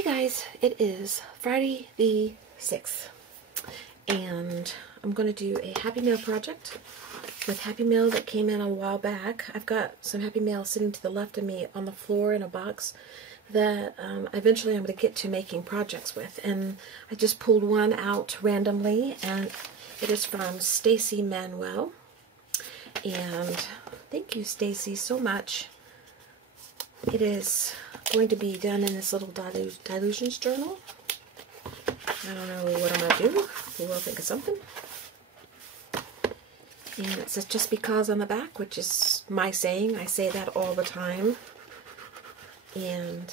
Hey guys, it is Friday the 6th, and I'm going to do a Happy Mail project with Happy Mail that came in a while back. I've got some Happy Mail sitting to the left of me on the floor in a box that eventually I'm going to get to making projects with, and I just pulled one out randomly, and it is from Staci Manwell, and thank you, Staci, so much. It is going to be done in this little dilutions journal. I don't know what I'm going to do. We will think of something. And it says just because on the back, which is my saying. I say that all the time. And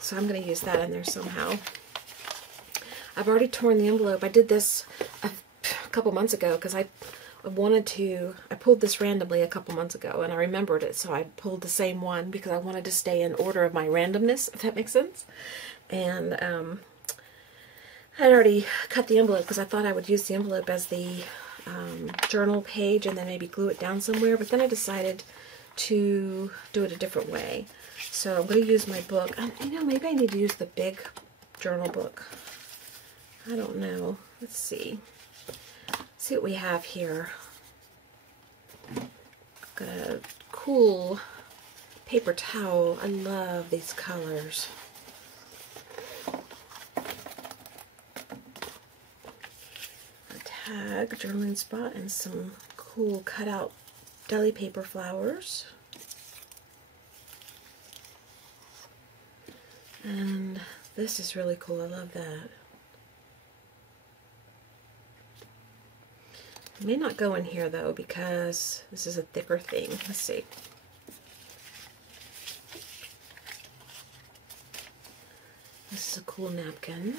so I'm going to use that in there somehow. I've already torn the envelope. I did this a couple months ago because I pulled this randomly a couple months ago and I remembered it, so I pulled the same one because I wanted to stay in order of my randomness, if that makes sense. And I'd already cut the envelope because I thought I would use the envelope as the journal page and then maybe glue it down somewhere, but then I decided to do it a different way. So I'm going to use my book. You know, maybe I need to use the big journal book. I don't know. Let's see. See what we have here. Got a cool paper towel. I love these colors. A tag, journaling spot, and some cool cutout deli paper flowers. And this is really cool. I love that. It may not go in here though because this is a thicker thing. Let's see. This is a cool napkin.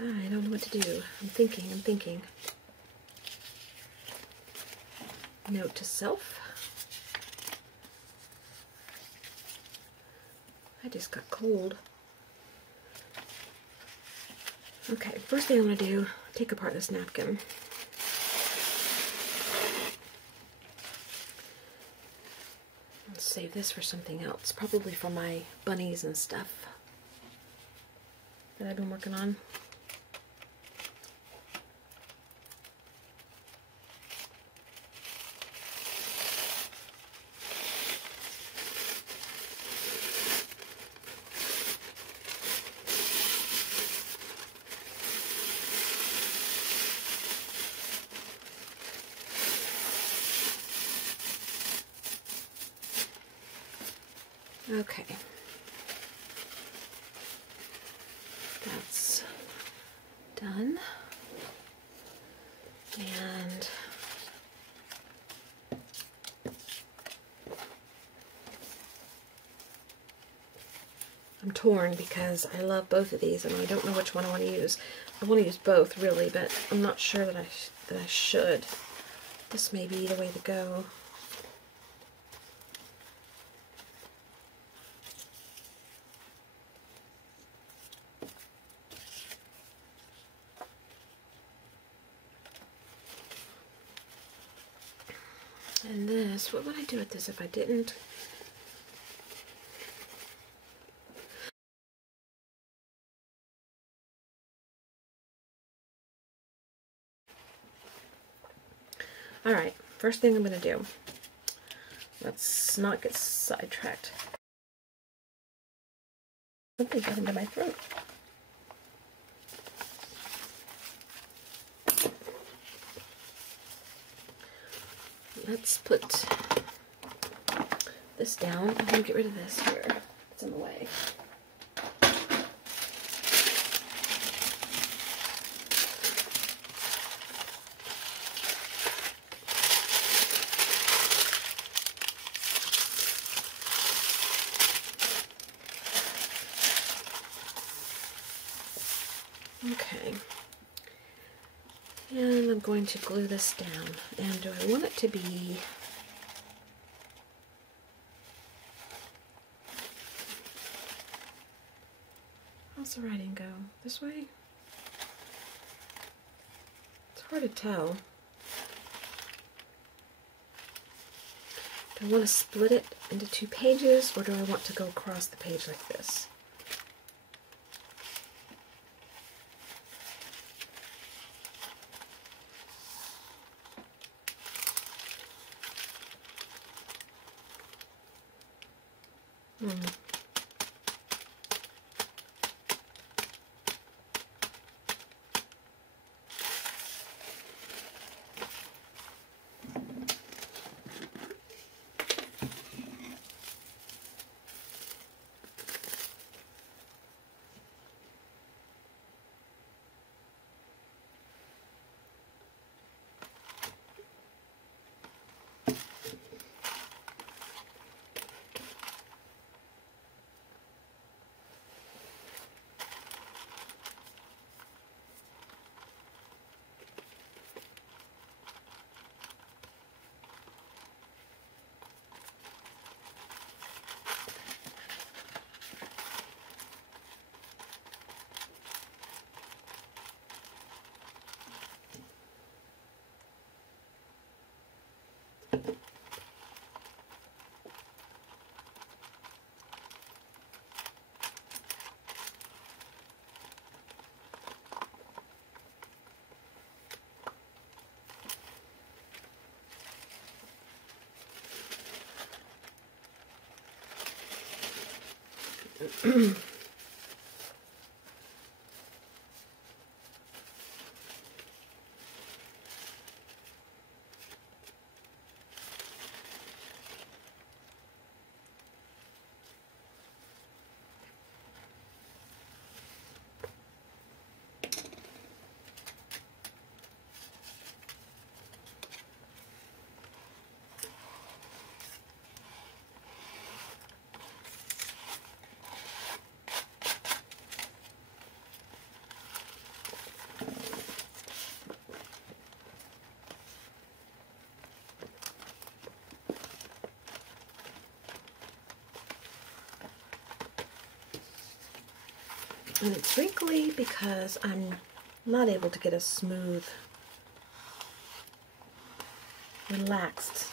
I don't know what to do. I'm thinking. Note to self. I just got cold. Okay, first thing I'm going to do, take apart this napkin. Let's save this for something else, probably for my bunnies and stuff that I've been working on. Okay, that's done, and I'm torn because I love both of these and I don't know which one I want to use. I want to use both really, but I'm not sure that I should. This may be the way to go. And this, what would I do with this if I didn't? Alright, first thing I'm going to do, let's not get sidetracked. Something got into my throat. Let's put this down. I'm going to get rid of this here. It's in the way. Okay. And I'm going to glue this down. And do I want it to be How's the writing go? This way? It's hard to tell. Do I want to split it into 2 pages, or do I want to go across the page like this? And it's wrinkly because I'm not able to get a smooth, relaxed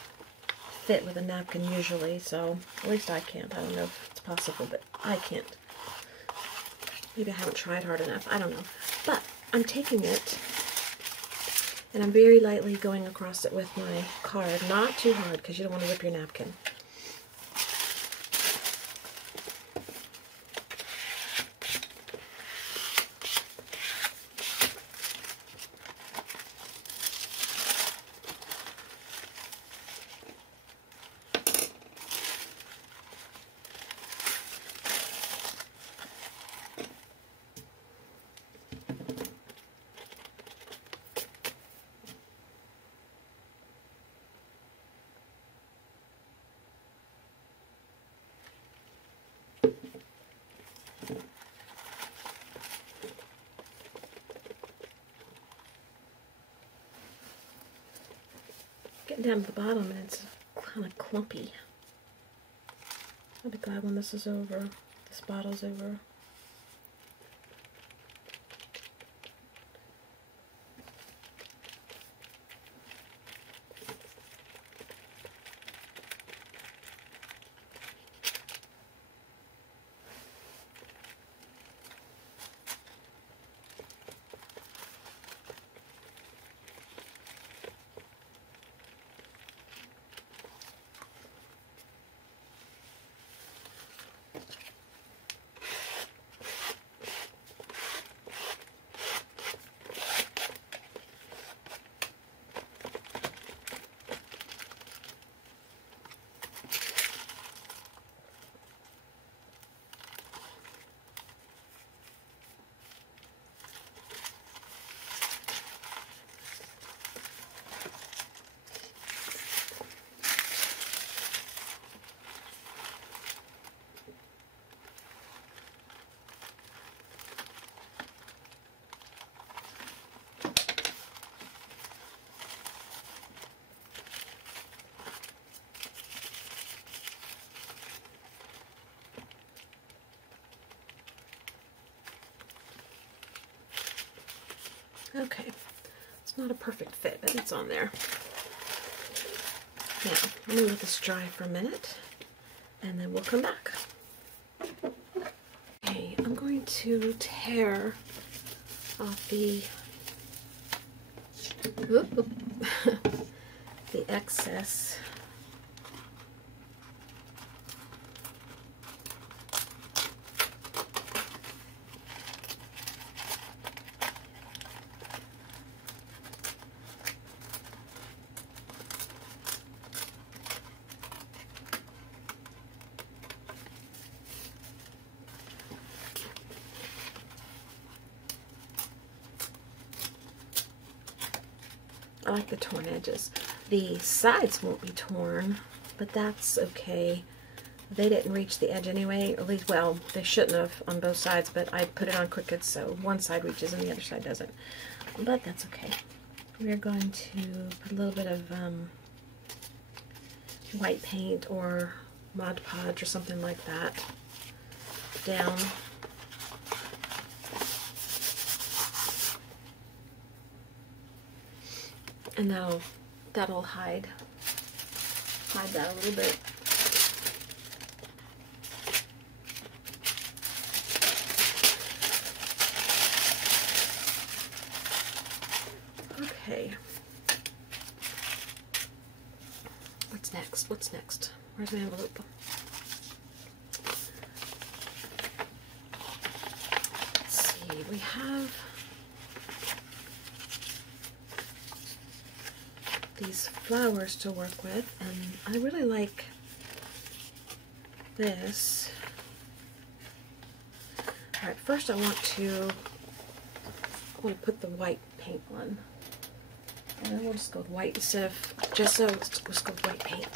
fit with a napkin usually, so at least I can't. I don't know if it's possible, but I can't. Maybe I haven't tried hard enough. I don't know. But I'm taking it and I'm very lightly going across it with my card. Not too hard because you don't want to rip your napkin. Getting down to the bottom and it's kind of clumpy. I'll be glad when this is over, this bottle's over. Okay, it's not a perfect fit, but it's on there. Now, I'm going to let this dry for a minute, and then we'll come back. Okay, I'm going to tear off the the excess. I like the torn edges. The sides won't be torn, but that's okay. They didn't reach the edge anyway, or at least, well, they shouldn't have on both sides, but I put it on Cricut so one side reaches and the other side doesn't. But that's okay. We're going to put a little bit of white paint or Mod Podge or something like that down. And that'll hide that a little bit. Okay. What's next? What's next? Where's my envelope? Let's see. We have these flowers to work with, and I really like this. Alright, first I want to put the white paint on. And then we'll just go with white instead of gesso. Let's just go with white paint.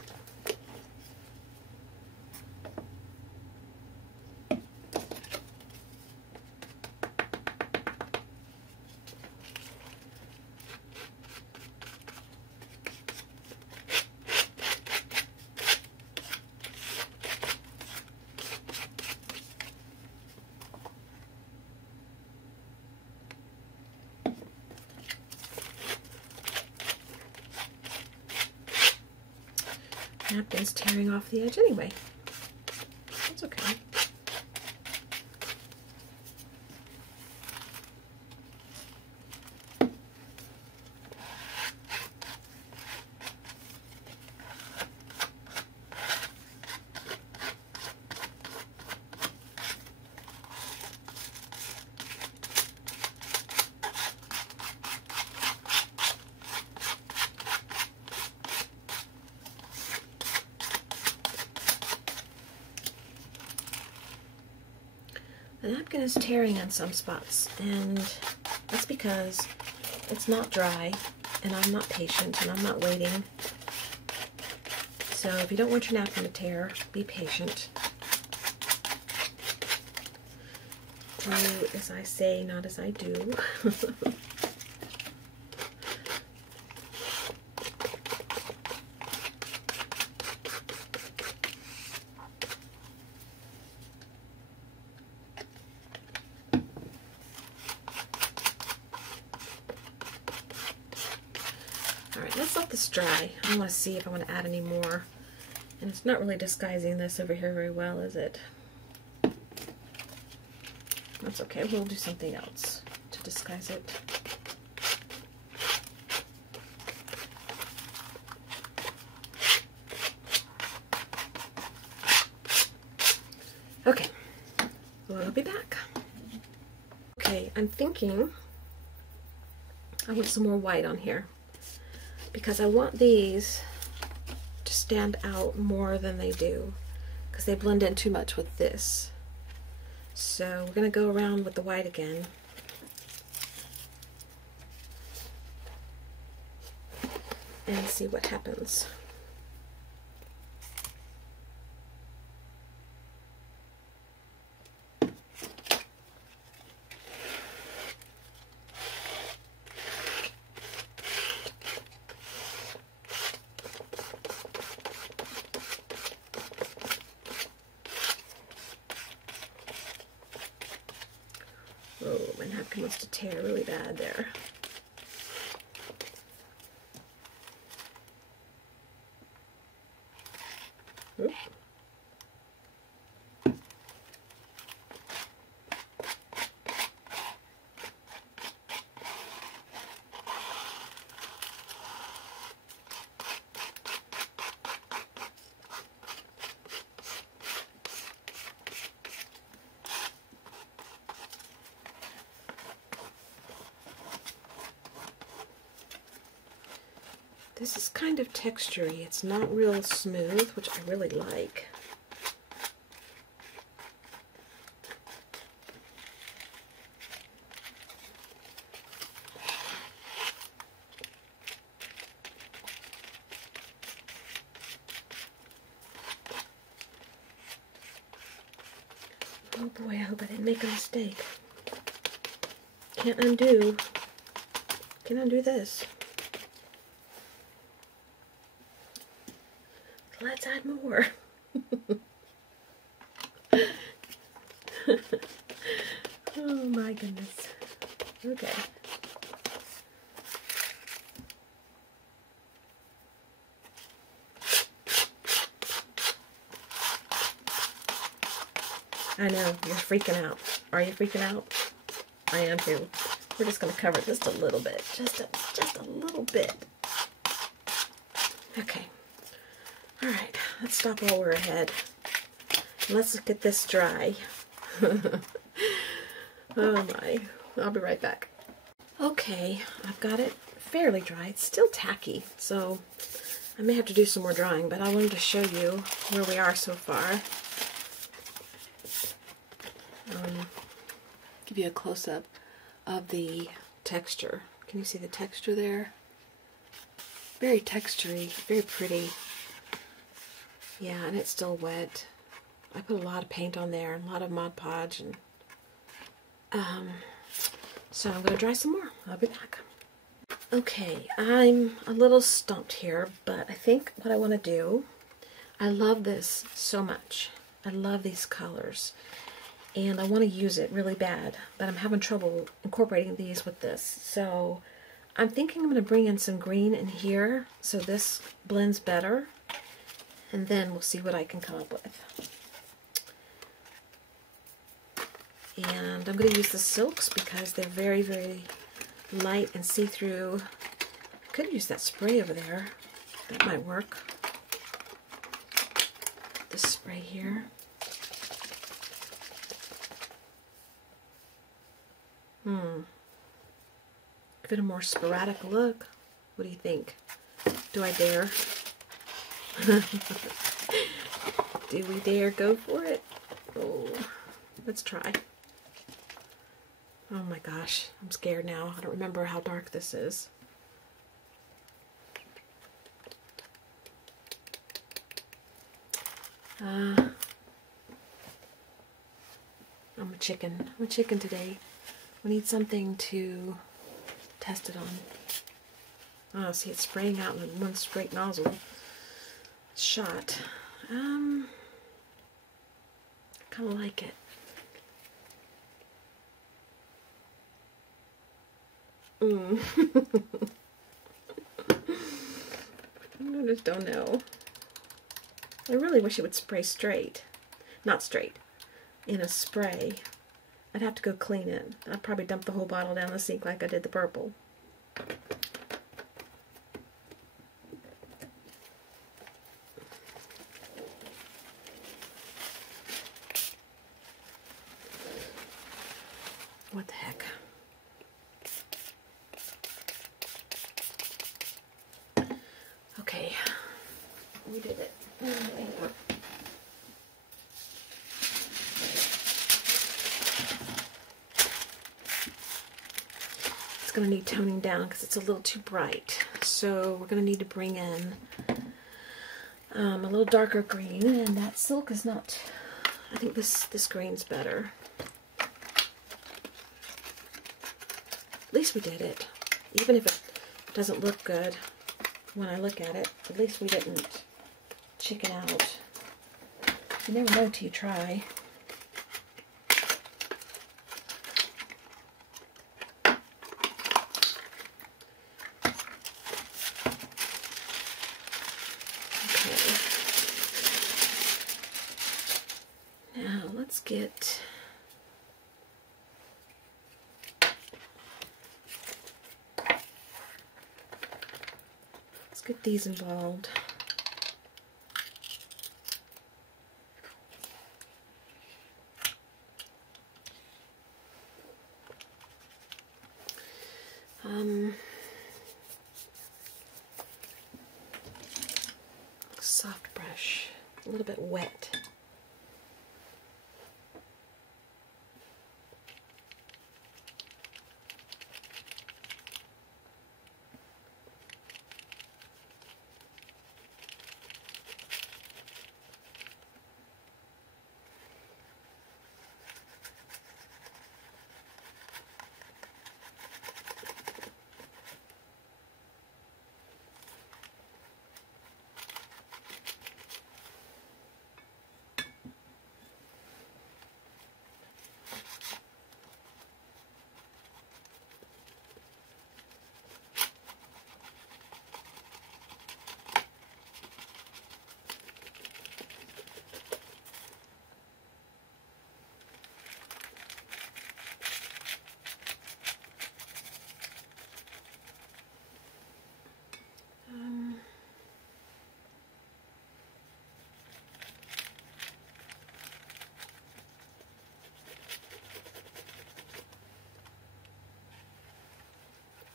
Napkin's tearing off the edge anyway. That's okay. The napkin is tearing on some spots, and that's because it's not dry, and I'm not patient, and I'm not waiting. So if you don't want your napkin to tear, be patient. Do as I say, not as I do. Alright, let's let this dry. I want to see if I want to add any more. And it's not really disguising this over here very well, is it? That's okay. We'll do something else to disguise it. Okay. Well, I'll be back. Okay, I'm thinking I want some more white on here, because I want these to stand out more than they do, because they blend in too much with this. So we're going to go around with the white again. And see what happens. Oh, my napkin wants to tear really bad there. This is kind of textury. It's not real smooth, which I really like. Oh boy, I hope I didn't make a mistake. Can't undo this. Let's add more. Oh my goodness. Okay. I know, you're freaking out. Are you freaking out? I am too. We're just going to cover just a little bit. Just a little bit. Okay. Alright, let's stop while we're ahead. Let's get this dry. Oh my. I'll be right back. Okay, I've got it fairly dry. It's still tacky, so I may have to do some more drying, but I wanted to show you where we are so far. Give you a close-up of the texture. Can you see the texture there? Very textury, very pretty. Yeah, and it's still wet. I put a lot of paint on there and a lot of Mod Podge, and so I'm going to dry some more. I'll be back. Okay, I'm a little stumped here, but I think what I want to do, I love this so much. I love these colors, and I want to use it really bad, but I'm having trouble incorporating these with this. So I'm thinking I'm going to bring in some green in here so this blends better, and then we'll see what I can come up with. And I'm going to use the silks because they're very, very light and see-through. I could use that spray over there. That might work. This spray here. Give it a more sporadic look. What do you think? Do I dare? Do we dare go for it? Oh, let's try. Oh my gosh, I'm scared now. I don't remember how dark this is. I'm a chicken. I'm a chicken today. We need something to test it on. Oh, see, it's spraying out in one straight nozzle shot. I kind of like it. I just don't know. I really wish it would spray straight. Not straight. In a spray. I'd have to go clean it. I'd probably dump the whole bottle down the sink like I did the purple. What the heck? Okay, we did it. It's going to need toning down because it's a little too bright. So we're going to need to bring in a little darker green, and that silk is not, I think this green's better. At least we did it. Even if it doesn't look good when I look at it, at least we didn't chicken out. You never know till you try. Okay. Now let's get these involved. brush. A little bit wet.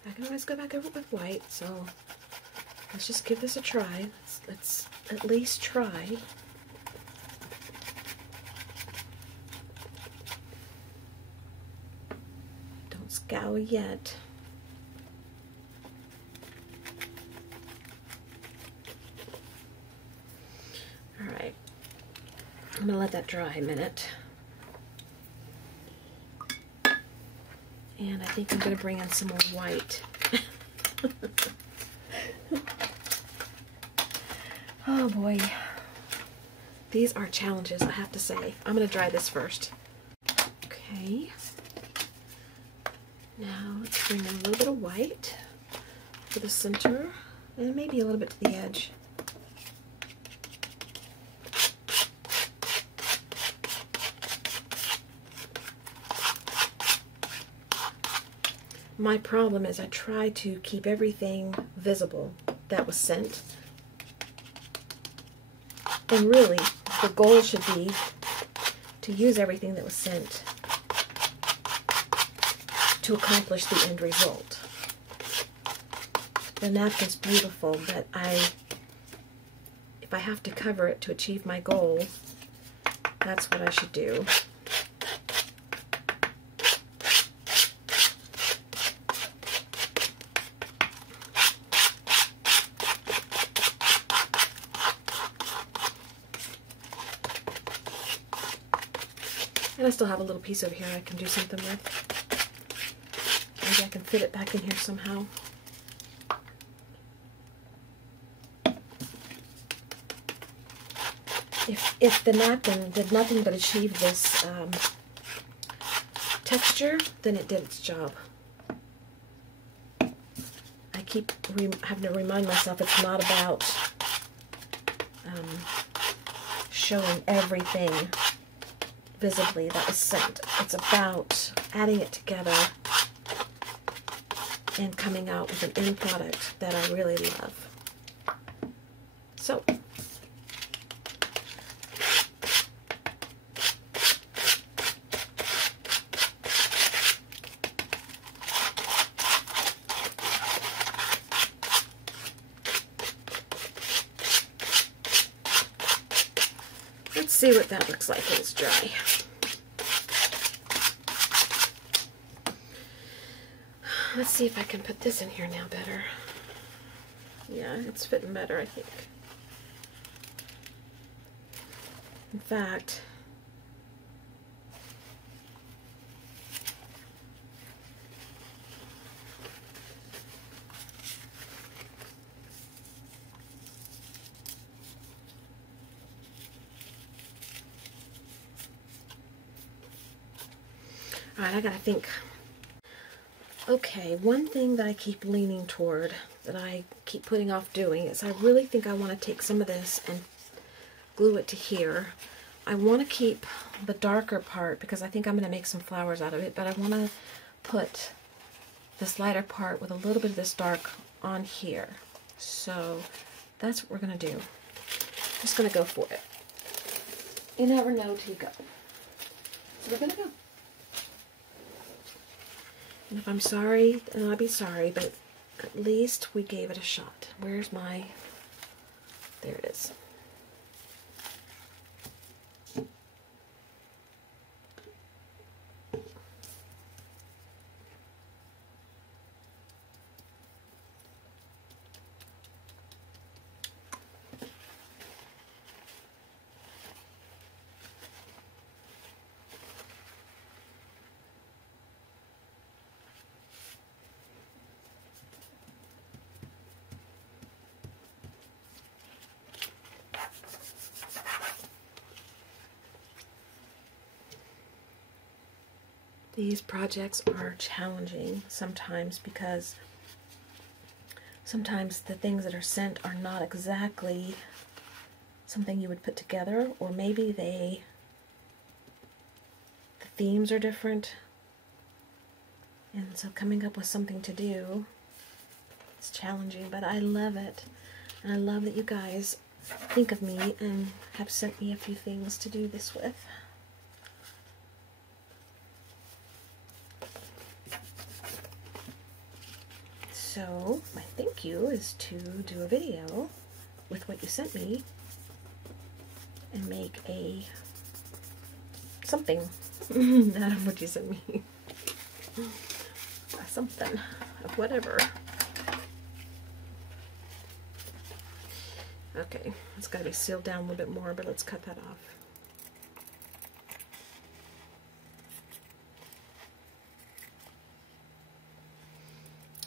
I can always go back over it with white, so let's just give this a try. Let's at least try. Don't scowl yet. All right, I'm gonna let that dry a minute. And I think I'm going to bring in some more white. Oh boy. These are challenges, I have to say. I'm going to dry this first. Okay. Now let's bring in a little bit of white for the center and maybe a little bit to the edge. My problem is I try to keep everything visible that was sent. And really, the goal should be to use everything that was sent to accomplish the end result. The napkin's beautiful, but if I have to cover it to achieve my goal, that's what I should do. And I still have a little piece over here I can do something with. Maybe I can fit it back in here somehow. If the napkin did nothing but achieve this texture, then it did its job. I keep having to remind myself it's not about showing everything visibly that was sent. It's about adding it together and coming out with an end product that I really love. So, let's see what that looks like when it's dry. Let's see if I can put this in here now better. Yeah, it's fitting better, I think. In fact, all right, I gotta think. Okay, one thing that I keep leaning toward, that I keep putting off doing, is I really think I want to take some of this and glue it to here. I want to keep the darker part because I think I'm going to make some flowers out of it, but I want to put this lighter part with a little bit of this dark on here. So that's what we're going to do. Just going to go for it. You never know till you go. So we're going to go. And if I'm sorry, then I'll be sorry, but at least we gave it a shot. Where's my... There it is. These projects are challenging sometimes because sometimes the things that are sent are not exactly something you would put together, or maybe the themes are different. And so coming up with something to do is challenging, but I love it. And I love that you guys think of me and have sent me a few things to do this with. So my thank you is to do a video with what you sent me and make a something out of what you sent me. Something of whatever. Okay, it's got to be sealed down a little bit more, but let's cut that off.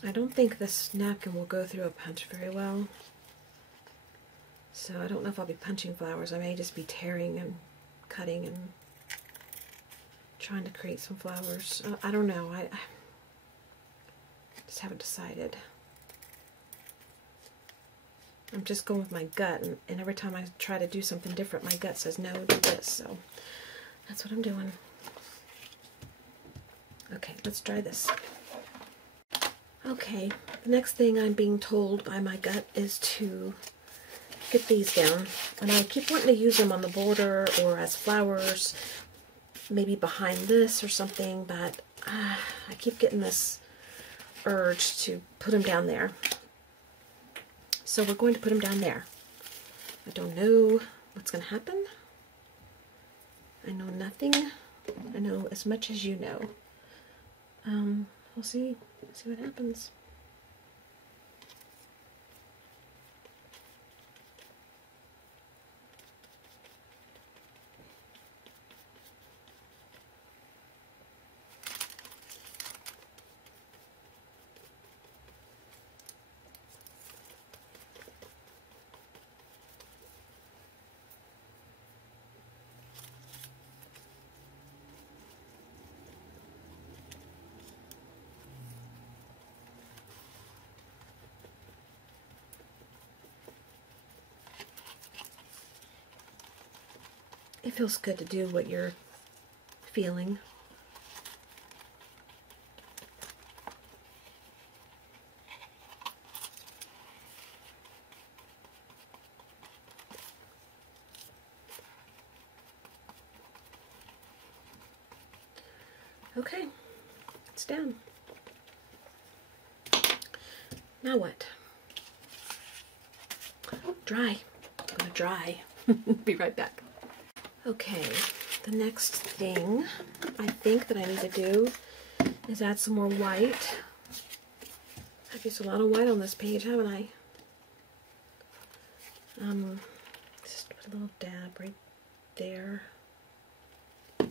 I don't think this napkin will go through a punch very well. So I don't know if I'll be punching flowers. I may just be tearing and cutting and trying to create some flowers. I don't know. I just haven't decided. I'm just going with my gut, and every time I try to do something different, my gut says, no, do this. So that's what I'm doing. Okay, let's try this. Okay, the next thing I'm being told by my gut is to get these down. And I keep wanting to use them on the border or as flowers, maybe behind this or something, but I keep getting this urge to put them down there. So we're going to put them down there. I don't know what's going to happen. I know nothing. I know as much as you know. We'll see what happens. It feels good to do what you're feeling. Okay, it's down. Now what? Dry. I'm gonna dry. Be right back. Okay, the next thing I think that I need to do is add some more white. I've used a lot of white on this page, haven't I? Just put a little dab right there. I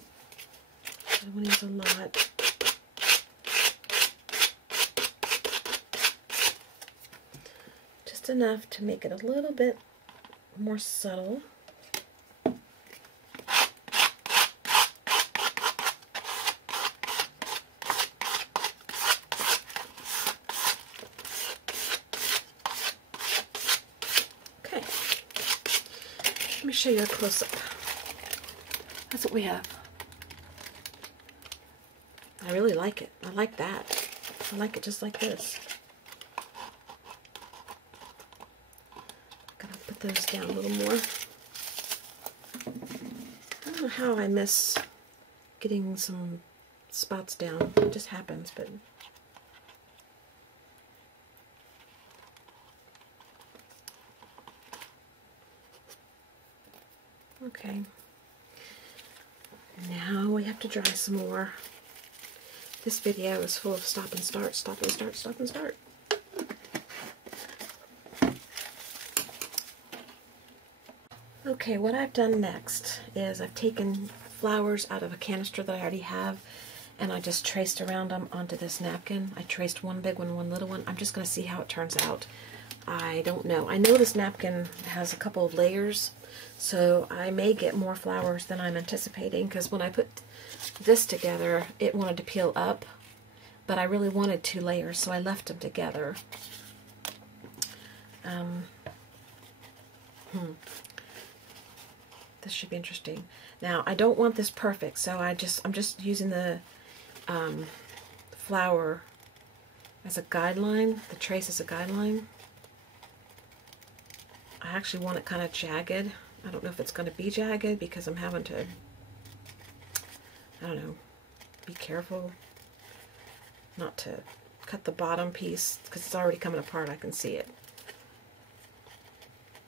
don't want to use a lot. Just enough to make it a little bit more subtle. Let me show you a close-up. That's what we have. I really like it. I like that. I like it just like this. Gotta put those down a little more. I don't know how I miss getting some spots down. It just happens, but okay. Now we have to dry some more. This video is full of stop and start, stop and start, stop and start. Okay, what I've done next is I've taken flowers out of a canister that I already have, and I just traced around them onto this napkin. I traced one big one, one little one. I'm just going to see how it turns out. I don't know. I know this napkin has a couple of layers, So I may get more flowers than I'm anticipating, because when I put this together, it wanted to peel up, but I really wanted 2 layers, so I left them together. This should be interesting. Now, I don't want this perfect, so I'm just using the flower as a guideline, the trace as a guideline. I actually want it kind of jagged. I don't know if it's going to be jagged because I'm having to, I don't know, be careful not to cut the bottom piece because it's already coming apart. I can see it.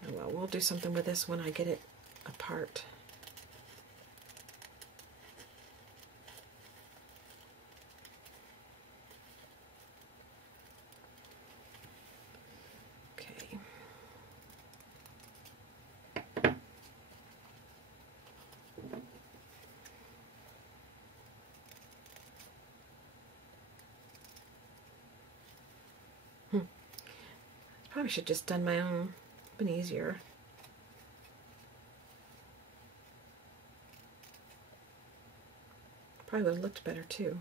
Oh, well, we'll do something with this when I get it apart. Probably should have just done my own. Been easier. Probably would have looked better too.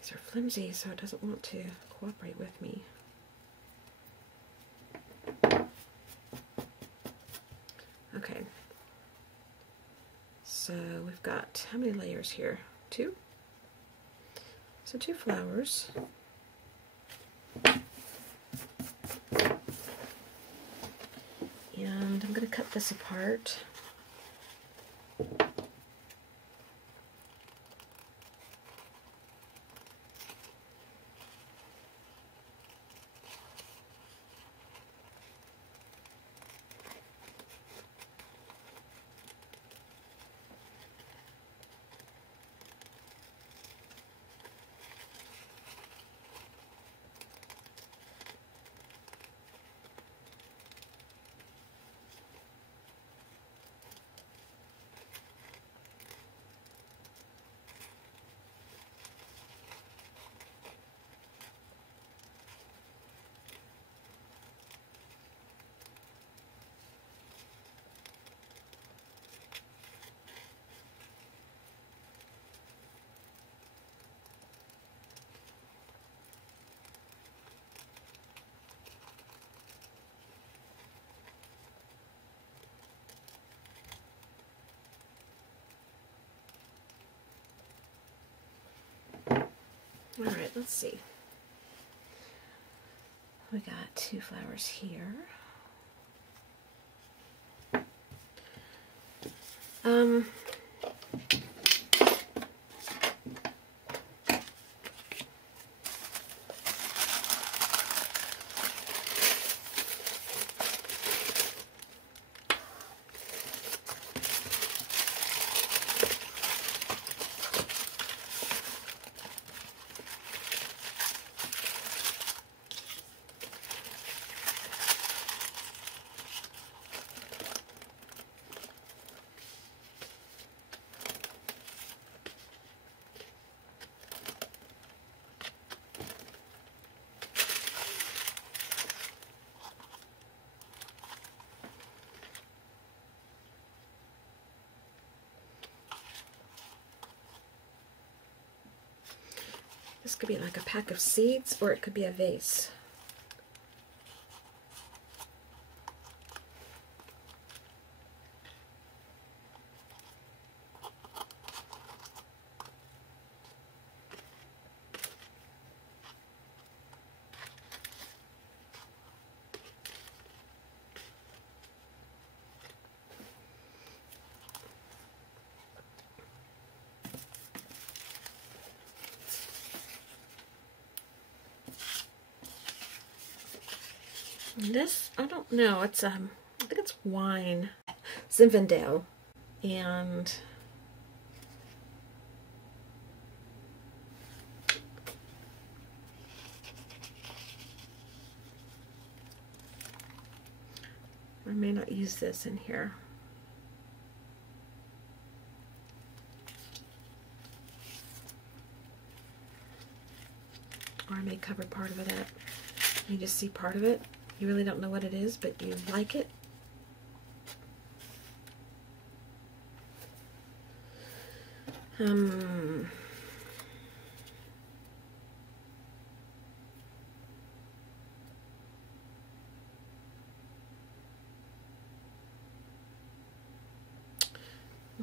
These are flimsy, so it doesn't want to cooperate with me. Okay, so we've got, how many layers here? 2? So 2 flowers. And I'm going to cut this apart. All right, let's see. We got 2 flowers here. This could be like a pack of seeds, or it could be a vase. This, I don't know, it's I think it's wine, Zinfandel, and I may not use this in here. Or I may cover part of it up. You just see part of it. You really don't know what it is, but you like it.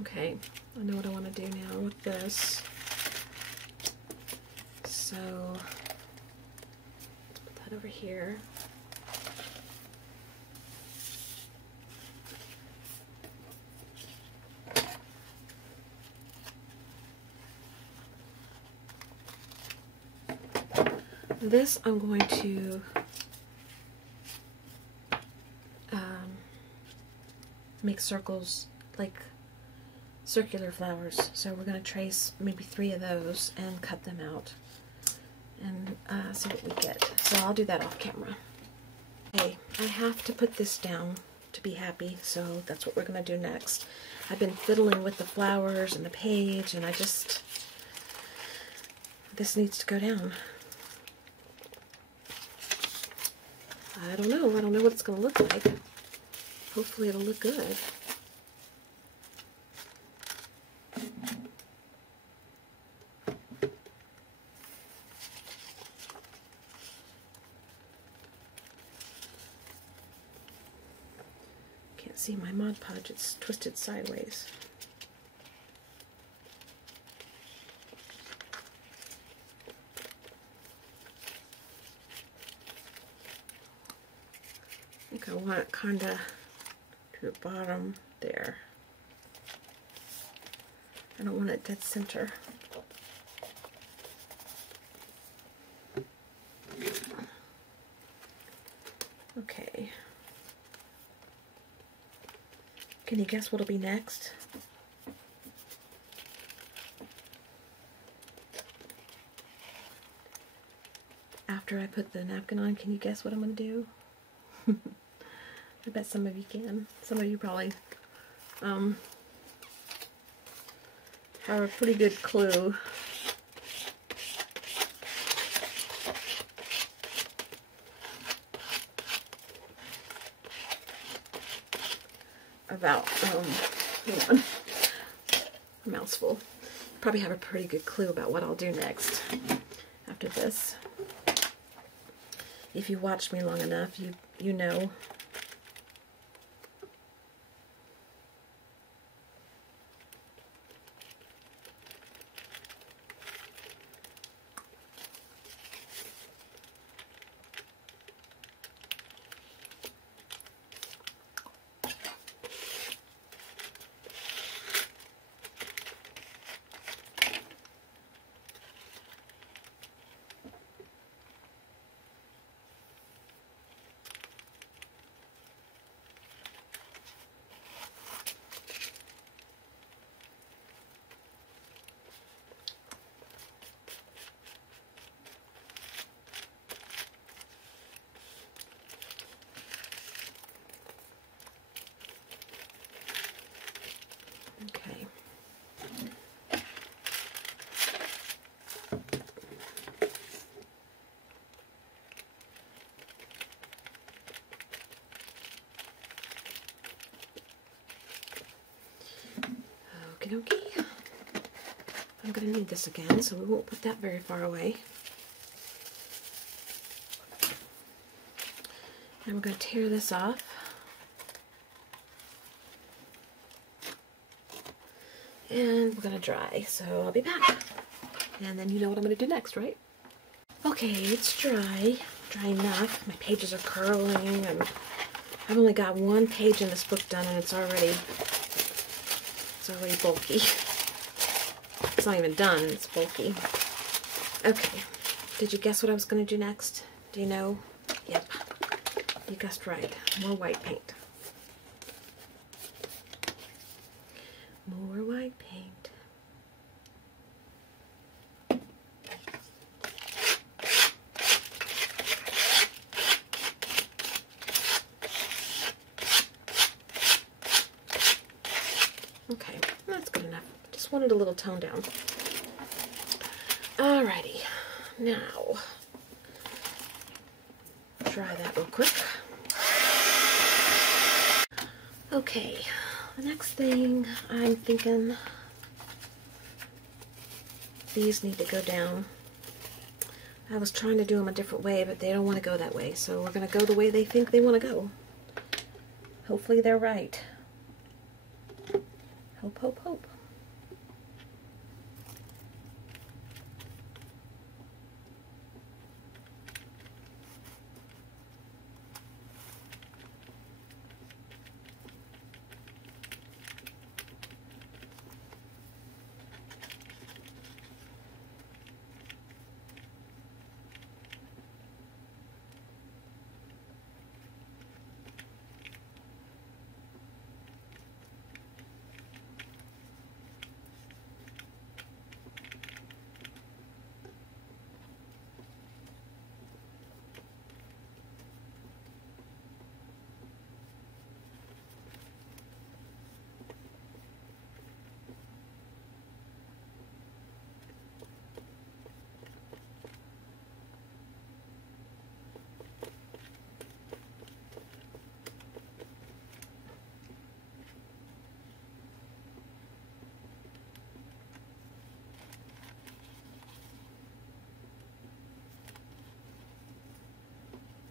Okay, I know what I want to do now with this. So, let's put that over here. This I'm going to make circles, like circular flowers. So we're going to trace maybe 3 of those and cut them out and see what we get. So I'll do that off camera. Okay, I have to put this down to be happy, so that's what we're going to do next. I've been fiddling with the flowers and the page, and this needs to go down. I don't know what it's going to look like. Hopefully it'll look good. Can't see my Mod Podge, it's twisted sideways. I think I want it kind of to the bottom there. I don't want it dead center. Okay. Can you guess what'll be next? After I put the napkin on, can you guess what I'm going to do? I bet some of you can. Some of you probably have a pretty good clue. About, hang on, a mouthful. Probably have a pretty good clue about what I'll do next after this. If you watched me long enough, you know. Okay. Okie dokie. I'm going to need this again, so we won't put that very far away. And we're going to tear this off. And we're going to dry, so I'll be back. And then you know what I'm going to do next, right? Okay, it's dry. Dry enough. My pages are curling, and I've only got 1 page in this book done, and it's already bulky. It's not even done, it's bulky. Okay, did you guess what I was going to do next? Do you know? Yep, you guessed right. More white paint. More white paint. Okay, that's good enough. Just wanted a little tone down. Alrighty, now dry that real quick. Okay, the next thing I'm thinking, these need to go down. I was trying to do them a different way, but they don't want to go that way, so we're going to go the way they think they want to go. Hopefully they're right. Hope, hope, hope.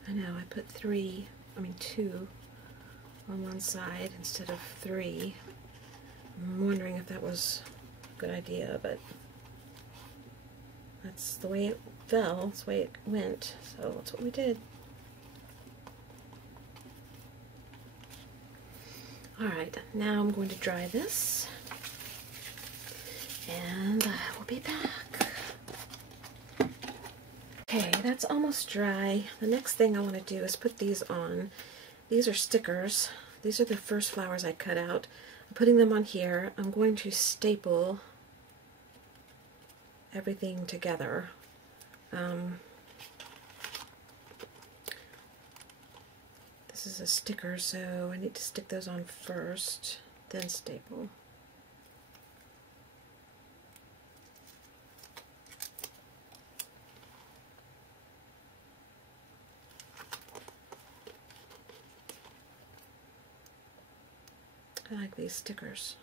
I know, I put two on one side instead of 3. I'm wondering if that was a good idea, but that's the way it fell, that's the way it went, so that's what we did. Alright, now I'm going to dry this, and I will be back. Okay, that's almost dry. The next thing I want to do is put these on. These are stickers. These are the first flowers I cut out. I'm putting them on here. I'm going to staple everything together. This is a sticker, so I need to stick those on first, then staple. I like these stickers.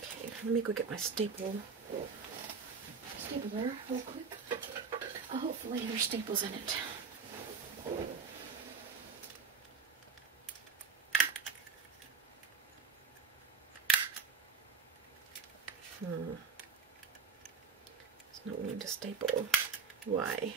Okay, let me go get my stapler real quick. Hopefully there's staples in it. It's not wanting to staple. Why?